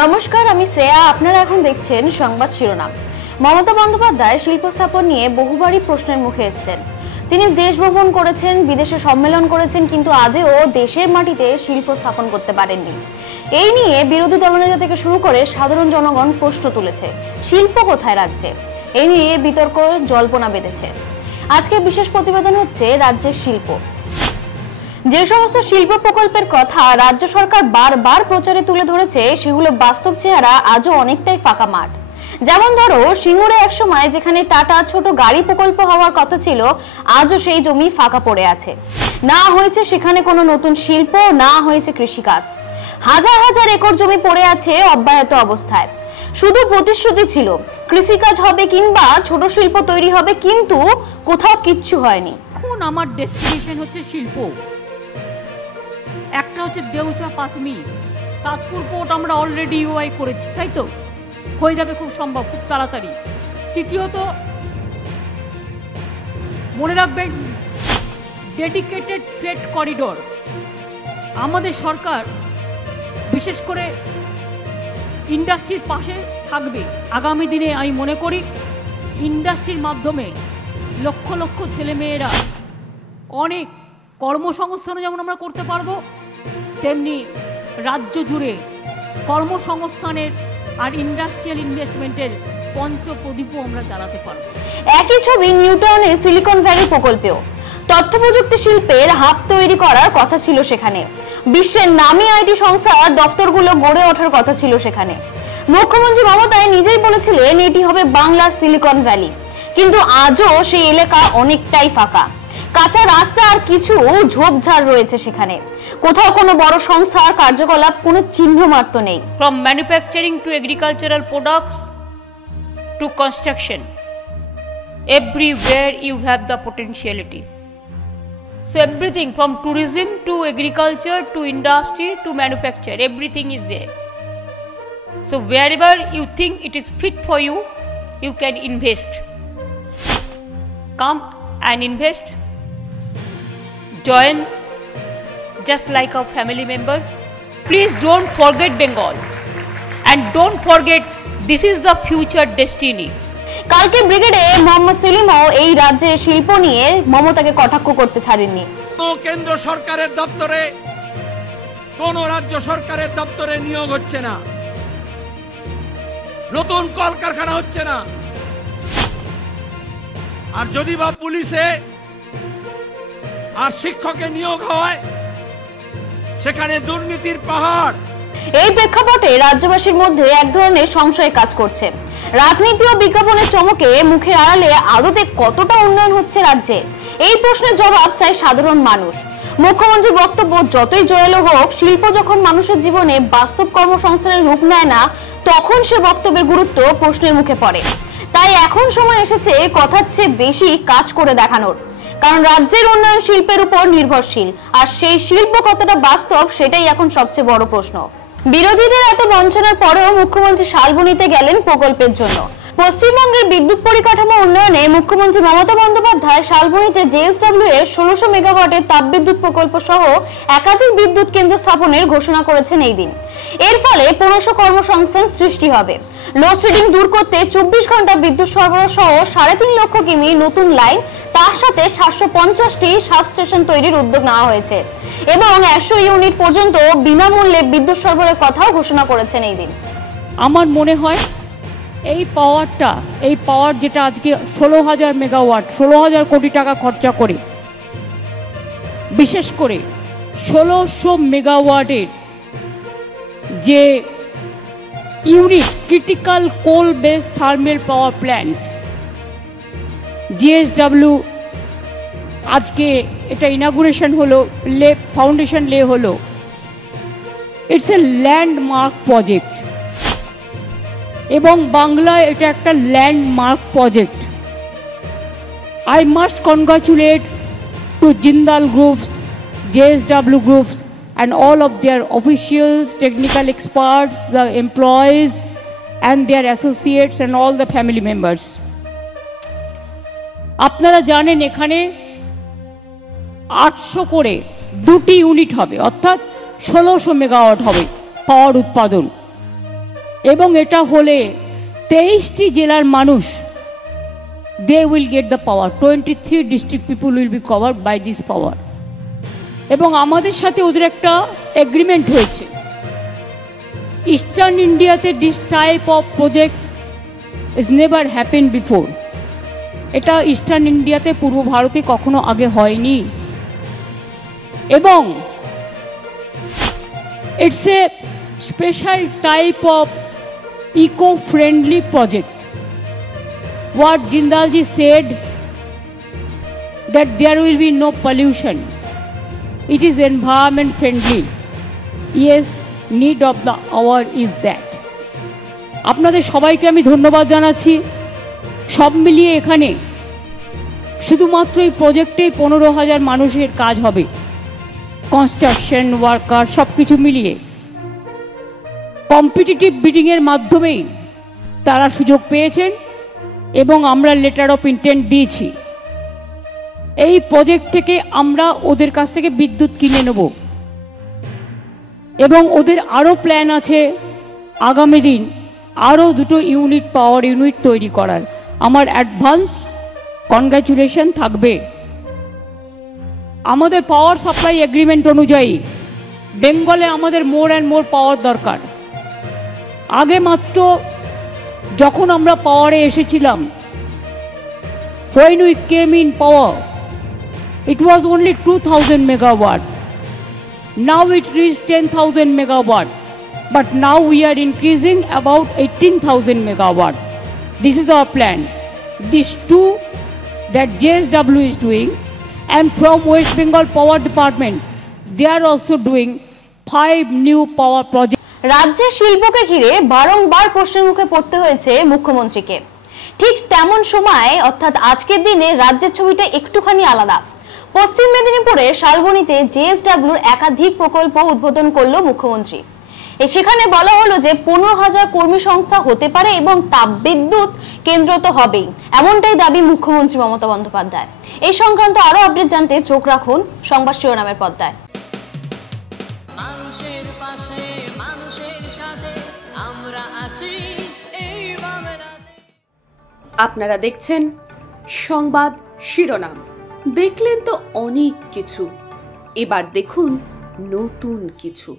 নমস্কার, আমি শ্রেয়া। আপনারা এখন দেখছেন সংবাদ শিরোনাম। মমতা বন্দ্যোপাধ্যায় শিল্প স্থাপন নিয়ে বহুবারই প্রশ্নের মুখে এসেছেন। তিনি দেশ ভ্রমণ করেছেন, বিদেশে সম্মেলন করেছেন, কিন্তু আজও দেশের মাটিতে শিল্প স্থাপন করতে পারেননি। এই নিয়ে বিরোধী দলনেতা থেকে শুরু করে সাধারণ জনগণ প্রশ্ন তুলেছে, শিল্প কোথায় রাজ্যে? এই নিয়ে বিতর্ক জল্পনা বেঁধেছে। আজকে বিশেষ প্রতিবেদন হচ্ছে রাজ্যের শিল্প। যে সমস্ত শিল্প প্রকল্পের কথা রাজ্য সরকার বারবার প্রচারে তুলে ধরেছে, সেগুলো বাস্তব চেহারা আজও অনেকটাই ফাঁকা মাঠ। যেমন ধরো, সিঙ্গুরে একসময় যেখানে টাটা ছোট গাড়ি প্রকল্প হওয়ার কথা ছিল, আজও সেই জমি ফাঁকা পড়ে আছে। না হয়েছে সেখানে কোনো নতুন শিল্প, না হয়েছে কৃষিকাজ। হাজার হাজার একর জমি পড়ে আছে অব্যাহত অবস্থায়। শুধু প্রতিশ্রুতি ছিল কৃষিকাজ হবে কিংবা ছোট শিল্প তৈরি হবে, কিন্তু কোথাও কিচ্ছু হয়নি। এখন আমার ডেস্টিনেশন হচ্ছে শিল্প। একটা হচ্ছে দেউচা পাঁচমি, তাজপুর পোর্ট আমরা অলরেডি ইউআই করেছি, তাই তো হয়ে যাবে খুব সম্ভব, খুব তাড়াতাড়ি। তৃতীয়ত মনে রাখবেন ডেডিকেটেড ফ্রেট করিডোর। আমাদের সরকার বিশেষ করে ইন্ডাস্ট্রির পাশে থাকবে। আগামী দিনে আমি মনে করি ইন্ডাস্ট্রির মাধ্যমে লক্ষ লক্ষ ছেলেমেয়েরা অনেক কর্মসংস্থানও যেমন আমরা করতে পারবো, তেমনি রাজ্য জুড়ে কর্মসংস্থানের আর ইন্ডাস্ট্রিয়াল ইনভেস্টমেন্টের পঞ্চপ্রদীপও আমরা চালাতে পারবো। একই ছবি নিউটাউনের সিলিকন ভ্যালি প্রকল্পেও। তথ্য প্রযুক্তি শিল্পের হাব তৈরি করার কথা ছিল সেখানে। বিশ্বের নামী আইটি সংস্থার দপ্তরগুলো গড়ে ওঠার কথা ছিল সেখানে। মুখ্যমন্ত্রী মমতা নিজেই বলেছিলেন এটি হবে বাংলার সিলিকন ভ্যালি, কিন্তু আজও সেই এলাকা অনেকটাই ফাঁকা। কাঁচা রাস্তা আর কিছু ঝোপঝাড় রয়েছে সেখানে। কোথাও কোনো বড় সংস্থার কার্যকলাপ কোনো চিহ্ন মাত্র নেই। From manufacturing to agricultural products to construction, everywhere you have the potentiality. So everything from tourism to agriculture to industry to manufacture, everything is there. So wherever you think it is fit for you, you can invest. Come and invest. Join just like our family members. Please don't forget Bengal, and don't forget this is the future destiny. কালকে ব্রিগেডে মোহাম্মদ সেলিমও এই রাজ্যের শিল্প নিয়ে মমতাকে কটাক্ষ করতে ছাড়েননি। কেন্দ্র সরকারের দপ্তরে, কোন রাজ্য সরকারের দপ্তরে নিয়োগ হচ্ছে না, নতুন কলকারখানা হচ্ছে না। আর যদি বা পুলিশে আর শিক্ষকে নিয়োগ হয়, সেখানে দুর্নীতির পাহাড়। এই প্রেক্ষাপটে রাজ্যবাসীর মধ্যে এক ধরনের সংশয় কাজ করছে। রাজনীতি ও বিজ্ঞাপনের চমকে মুখের আড়ালে আদতে কতটা উন্নয়ন হচ্ছে রাজ্যে, এই প্রশ্নের জবাব চাই সাধারণ মানুষ। মুখ্যমন্ত্রীর বক্তব্য যতই জোরালো হোক, শিল্প যখন মানুষের জীবনে বাস্তব কর্মসংস্থানের রূপ নেয় না, তখন সে বক্তব্যের গুরুত্ব প্রশ্নের মুখে পড়ে। তাই এখন সময় এসেছে কথার চেয়ে বেশি কাজ করে দেখানোর। কারণ রাজ্যের উন্নয়ন শিল্পের উপর নির্ভরশীল, আর সেই শিল্প কতটা বাস্তব সেটাই এখন সবচেয়ে বড় প্রশ্ন। বিরোধীদের এত বঞ্চনার পরেও মুখ্যমন্ত্রী শালবনীতে গেলেন প্রকল্পের জন্য। পশ্চিমবঙ্গের বিদ্যুৎ পরিকাঠামো উন্নয়নে মুখ্যমন্ত্রী মমতা বন্দ্যোপাধ্যায় শালবনীতে JSW এর 1600 মেগাওয়াটের তাপবিদ্যুৎ প্রকল্প সহ একাধিক বিদ্যুৎ কেন্দ্র স্থাপনের ঘোষণা করেছেন এই দিন। এর ফলে 1500 কর্মসংস্থান সৃষ্টি হবে। লোডশেডিং দূর করতে 24 ঘন্টা বিদ্যুৎ সরবরাহ সহ 3.5 লক্ষ কিমি নতুন লাইন, তার সাথে 750টি সাবস্টেশন তৈরির উদ্যোগ নেওয়া হয়েছে এবং 100 ইউনিট পর্যন্ত বিনামূল্যে বিদ্যুৎ সরবরাহের কথাও ঘোষণা করেছেন এই দিন। আমার মনে হয় এই পাওয়ার যেটা আজকে 16,000 মেগাওয়াট, 16,000 কোটি টাকা খরচা করে, বিশেষ করে 1600 মেগাওয়াটের যে unit critical coal base thermal power plant JSW, আজকে এটা ইনাগুরেশন হলো, ফাউন্ডেশন লে হলো। ইটস এ ল্যান্ডমার্ক প্রজেক্ট এবং বাংলায় এটা একটা landmark project. I must congratulate to Jindal groups, JSW groups and all of their officials, technical experts, the employees and their associates and all the family members. আপনারা জানেন এখানে 800 করে 2টি ইউনিট হবে, অর্থাৎ 1600 মেগাওয়াট হবে পাওয়ার উৎপাদন। এবং এটা হলে 23টি জেলার মানুষ, they will get the power. 23 district people will be covered by this power. এবং আমাদের সাথে ওদের একটা এগ্রিমেন্ট হয়েছে। ইস্টার্ন ইন্ডিয়াতে this type of project is never happen before. এটা ইস্টার্ন ইন্ডিয়াতে, পূর্ব ভারতে কখনো আগে হয়নি। এবং it's a special type of eco-friendly project. What Jindalji said, that there will be no pollution. It is environment friendly. Yes, need of the hour is that. আপনাদের সবাইকে আমি ধন্যবাদ জানাচ্ছি। সব মিলিয়ে এখানে শুধুমাত্র এই প্রজেক্টে 15,000 মানুষের কাজ হবে, কনস্ট্রাকশন ওয়ার্কার সব কিছু মিলিয়ে। কম্পিটিটিভ বিডিংয়ের মাধ্যমেই তারা সুযোগ পেয়েছেন এবং আমরা লেটার অফ ইন্টেন্ট দিয়েছি। এই প্রজেক্ট থেকে আমরা ওদের কাছ থেকে বিদ্যুৎ কিনে নেব এবং ওদের আরও প্ল্যান আছে আগামী দিন আরও 2টো ইউনিট, পাওয়ার ইউনিট তৈরি করার। আমার অ্যাডভান্স কনগ্র্যাচুলেশন থাকবে। আমাদের পাওয়ার সাপ্লাই এগ্রিমেন্ট অনুযায়ী বেঙ্গলে আমাদের মোর অ্যান্ড মোর পাওয়ার দরকার। আগে মাত্র যখন আমরা পাওয়ারে এসেছিলাম, when we came in power, it was only 2,000 megawatt. Now it reached 10,000 megawatt. But now we are increasing about 18,000 megawatt. This is our plan. These two that JSW is doing, and from West Bengal Power Department, they are also doing 5 new power projects. রাজ্যের শিল্পকে ঘিরে বারংবার প্রশ্নের মুখে পড়তে হয়েছে মুখ্যমন্ত্রীকে। ঠিক তেমন সময় অর্থাৎ আজকের দিনে রাজ্যের ছবিটা একটুখানি আলাদা। পশ্চিম মেদিনীপুরে শালবনীতে জেএসডব্লিউর একাধিক প্রকল্প উদ্বোধন করলো মুখ্যমন্ত্রী। সেখানে বলা হলো যে 15,000 কর্মী সংস্থা হতে পারে এবং তাপবিদ্যুৎ কেন্দ্র তো হবেই, এমনটাই দাবি মুখ্যমন্ত্রী মমতা বন্দ্যোপাধ্যায়। এই সংক্রান্ত আরো আপডেট জানতে চোখ রাখুন সংবাদ শিরোনামের পর্দায়। আপনারা দেখছেন সংবাদ শিরোনাম। দেখলেন তো অনেক কিছু, এবার দেখুন নতুন কিছু।